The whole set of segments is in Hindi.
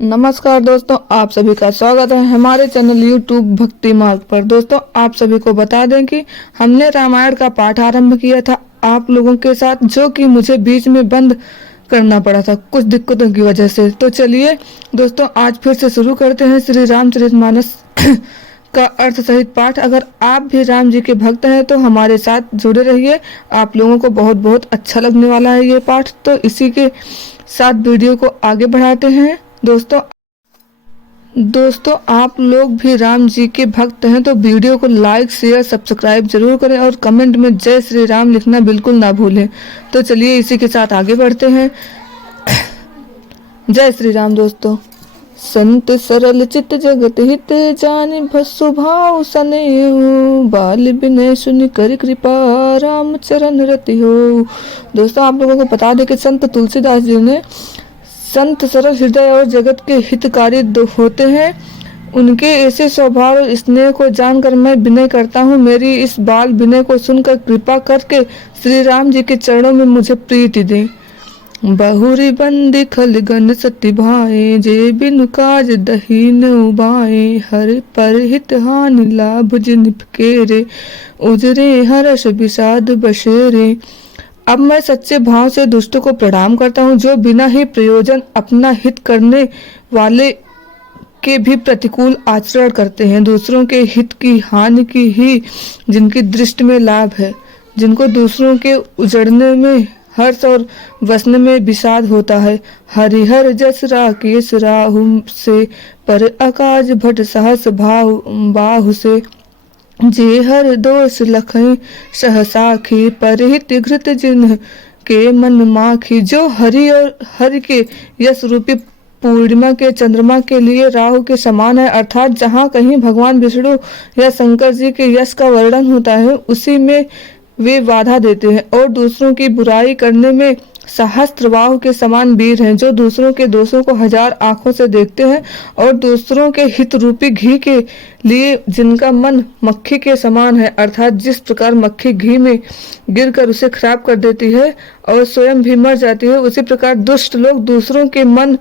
नमस्कार दोस्तों, आप सभी का स्वागत है हमारे चैनल यूट्यूब भक्ति मार्ग पर। दोस्तों, आप सभी को बता दें कि हमने रामायण का पाठ आरंभ किया था आप लोगों के साथ, जो कि मुझे बीच में बंद करना पड़ा था कुछ दिक्कतों की वजह से। तो चलिए दोस्तों, आज फिर से शुरू करते हैं श्री रामचरितमानस का अर्थ सहित पाठ। अगर आप भी राम जी के भक्त हैं तो हमारे साथ जुड़े रहिए, आप लोगों को बहुत बहुत अच्छा लगने वाला है ये पाठ। तो इसी के साथ वीडियो को आगे बढ़ाते हैं। दोस्तों आप लोग भी राम जी के भक्त हैं तो वीडियो को लाइक शेयर सब्सक्राइब जरूर करें और कमेंट में जय श्री राम लिखना बिल्कुल ना भूलें। तो चलिए इसी के साथ आगे बढ़ते हैं। जय श्री राम। दोस्तों, संत सरल चित जगत हित जानि भसु भाव सनेहु बाल बिनय सुनि कर कृपा राम चरण रति हो। दोस्तों आप लोगों को बता दें कि संत तुलसीदास जी ने संत सरल हृदय और जगत के हितकारी होते हैं। उनके ऐसे स्वभाव और स्नेह को जानकर मैं विनय करता हूँ, मेरी इस बाल विनय को सुनकर कृपा करके श्री राम जी के चरणों में मुझे प्रीति दें। बहुरी बंदी खलगन सती भाए जे बिनु काज दही न उबाए हर पर हित हानि लाभ जिनके रे उजरे हर्ष विषाद बशेरे। अब मैं सच्चे भाव से दुष्टों को प्रणाम करता हूँ जो बिना ही प्रयोजन अपना हित करने वाले के भी प्रतिकूल आचरण करते हैं। दूसरों के हित की हानि की ही जिनकी दृष्टि में लाभ है, जिनको दूसरों के उजड़ने में हर्ष और वसने में विषाद होता है। हरिहर जस राकेश राहु से पर आकाश भट सहस भाव बाहु से जे हर दोष लखई सहसाखी परहित घृत जिन्ह के मन माखी। जो हरि और हरि के यश रूपी पूर्णिमा के चंद्रमा के लिए राहु के समान है, अर्थात जहाँ कहीं भगवान विष्णु या शंकर जी के यश का वर्णन होता है उसी में वे बाधा देते हैं। और दूसरों की बुराई करने में सहस्त्रबाहु के समान वीर हैं, जो दूसरों के दोषों को हजार आंखों से देखते हैं और दूसरों के हित रूपी घी के लिए जिनका मन मक्खी के समान है, अर्थात जिस प्रकार मक्खी घी में गिरकर उसे खराब कर देती है और स्वयं भी मर जाती है, उसी प्रकार दुष्ट लोग दूसरों के मन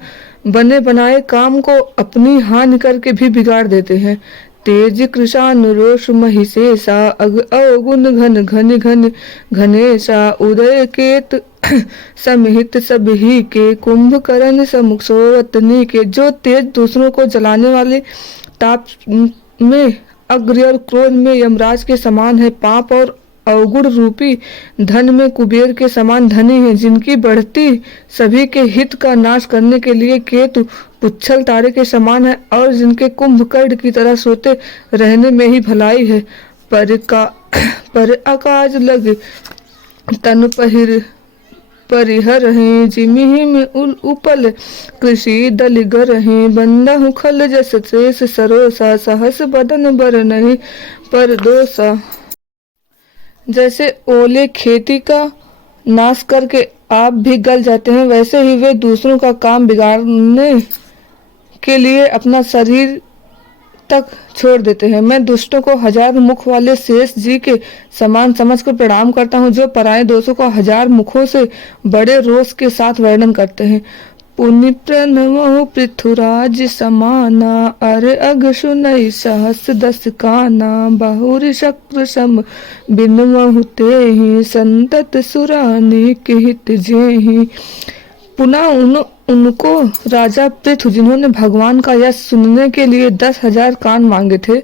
बने बनाए काम को अपनी हानि करके भी बिगाड़ देते हैं। तेज कृषान रोष महिषेषा अवगुण घन घन घन घनेशा उदय केत समिहित सब ही के कुंभकर्ण समुख सोवतनी के। जो तेज दूसरों को जलाने वाले, ताप में अग्नि और क्रोध में यमराज के समान है, पाप और अवगुण रूपी धन में कुबेर के समान धनी है, जिनकी बढ़ती सभी के हित का नाश करने के लिए केतु पुच्छल तारे के समान है और जिनके कुंभकर्ण की तरह सोते रहने में ही भलाई है। पर आकाश लग तन परिहर हैं जिमिहि में उपल कृषि दलिगर हैं बंदा खल जस शेष सरोसा सहस बदन बर नहीं पर दोसा। जैसे ओले खेती का नाश करके आप भी गल जाते हैं, वैसे ही वे दूसरों का काम बिगाड़ने के लिए अपना शरीर तक छोड़ देते हैं। मैं दुष्टों को हजार मुख वाले शेष जी के समान समझकर प्रणाम करता हूँ, जो पराये दोषों को हजार मुखों से बड़े रोष के साथ वर्णन करते हैं। पुनि प्रणमहु पृथुराज समाना अरे अग सुनई सहस दस काना बहुरी शक्र सम बिनमहु तेहि संतत सुरानी हित जेहि। पुनः उनको राजा पृथु, जिन्होंने भगवान का यश सुनने के लिए 10,000 कान मांगे थे,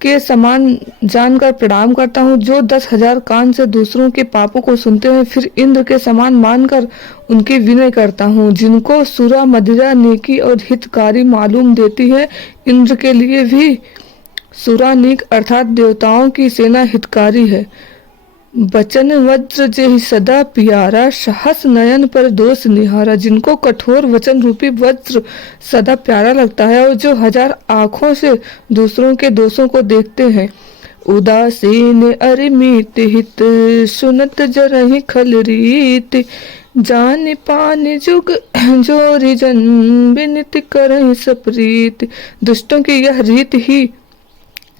के समान जानकर प्रणाम करता हूँ, जो 10,000 कान से दूसरों के पापों को सुनते हैं। फिर इंद्र के समान मानकर उनकी विनय करता हूँ, जिनको सुरा मदिरा नेकी और हितकारी मालूम देती है। इंद्र के लिए भी सुरानीक अर्थात देवताओं की सेना हितकारी है। बचन वज्र जेहि सदा प्यारा सहस नयन पर दोष निहारा। जिनको कठोर वचन रूपी वज्र सदा प्यारा लगता है और जो हजार आंखों से दूसरों के दोषों को देखते हैं। उदासीन अरिमित हित सुनत जरहि खल रीत जान पान जुग जोरी जन बिनती करहि सप्रीत। दुष्टों की यह रीत ही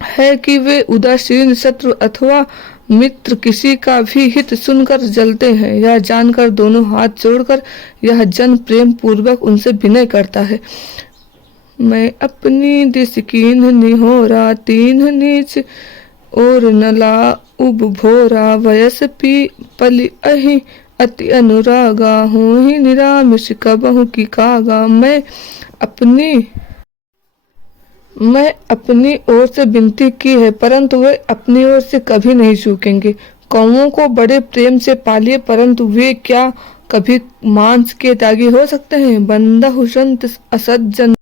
है कि वे उदासीन शत्रु अथवा मित्र किसी का भी हित सुनकर जलते हैं, यह जानकर दोनों हाथ जोड़कर यह जन प्रेम पूर्वक उनसे विनय करता है। मैं अपनी दिस कीन्ह निहोरा तीन्ह नीच और नला उब भोरा वयस पी पली अहि अति अनुरागा हूँ ही निरामिष कबहु की कागा। मैं अपनी ओर से विनती की है, परंतु वे अपनी ओर से कभी नहीं चूकेंगे। कौओं को बड़े प्रेम से पालिए, परंतु वे क्या कभी मांस के त्यागी हो सकते हैं। बंदा हुसंत असज्जन